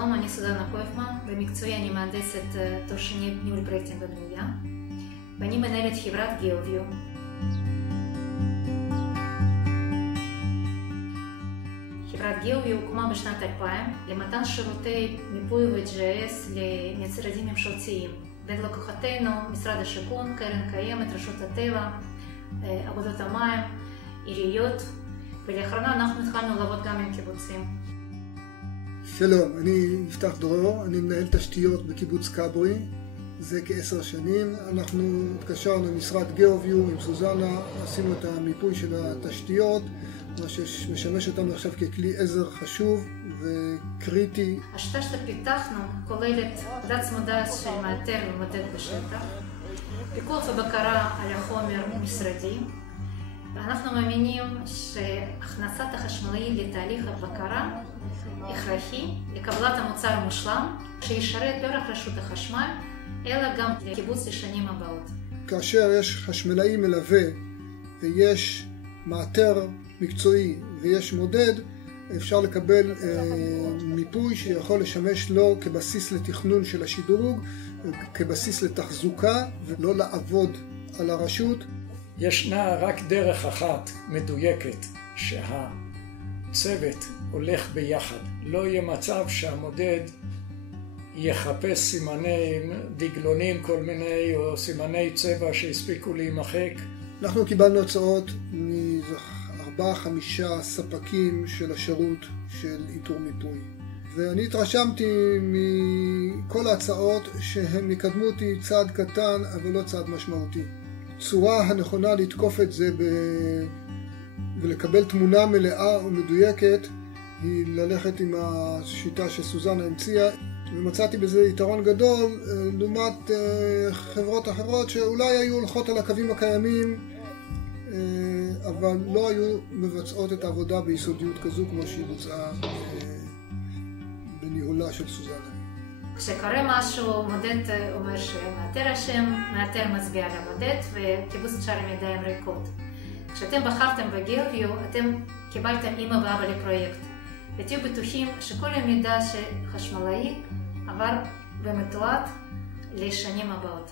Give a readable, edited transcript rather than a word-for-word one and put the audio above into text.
שלום, אני סוזנה קויפמן, במקצועי אני מהנדסת תואר שני ניהול פרויקטים בבנייה, ואני מנהלת חברת גיאוביו. חברת גיאוביו הוקמה בשנת 2000 למתן שירותי מיפוי ו-GIS למשרדים ממשלתיים. בין לקוחותינו משרד השיכון, קרן קיימת, רשות הטבע, אגודות המים, עיריות, ולאחרונה אנחנו התחלנו לעבוד גם עם קיבוצים. שלום, אני יפתח דרור, אני מנהל תשתיות בקיבוץ כברי, זה כ10 שנים. אנחנו התקשרנו עם משרד גיאוביו, עם סוזנה, עשינו את המיפוי של התשתיות, מה שמשמש אותנו עכשיו ככלי עזר חשוב וקריטי. השיטה שפיתחנו כוללת עבודה צמודה של מאתר ומודד בשטח, פיקוח ובקרה על החומר משרדי, ואנחנו מאמינים שהכנסת החשמלאי לתהליך הבקרה הכרחי לקבלת המוצר המושלם שישרת לא רק רשות החשמל, אלא גם לקיבוץ לשנים הבאות. כאשר יש חשמלאי מלווה ויש מאתר מקצועי ויש מודד, אפשר לקבל מיפוי שיכול לשמש לו כבסיס לתכנון של השדרוג, כבסיס לתחזוקה ולא לעבוד על הרשות. ישנה רק דרך אחת מדויקת שהצוות הולך ביחד. לא יהיה מצב שהמודד יחפש סימני דגלונים כל מיני או סימני צבע שהספיקו להימחק. אנחנו קיבלנו הצעות מ4-5 ספקים של השירות של איתור מיפוי. ואני התרשמתי מכל ההצעות שהם יקדמו אותי צעד קטן אבל לא צעד משמעותי. צורה הנכונה לתקוף את זה ולקבל תמונה מלאה ומדויקת היא ללכת עם השיטה שסוזנה המציאה, ומצאתי בזה יתרון גדול לעומת חברות אחרות שאולי היו הולכות על הקווים הקיימים אבל לא היו מבצעות את העבודה ביסודיות כזו כמו שהיא בוצעה בניהולה של סוזנה. כשקורה משהו, מודד אומר שמאתר אשם, מאתר מצביע על המודד וקיבוץ נשאר עם ידיים ריקות. כשאתם בחרתם בגיאוביו, אתם קיבלתם אמא ואבא לפרויקט. ותהיו בטוחים שכל המידע שחשמלאי עבר ומתועד לשנים הבאות.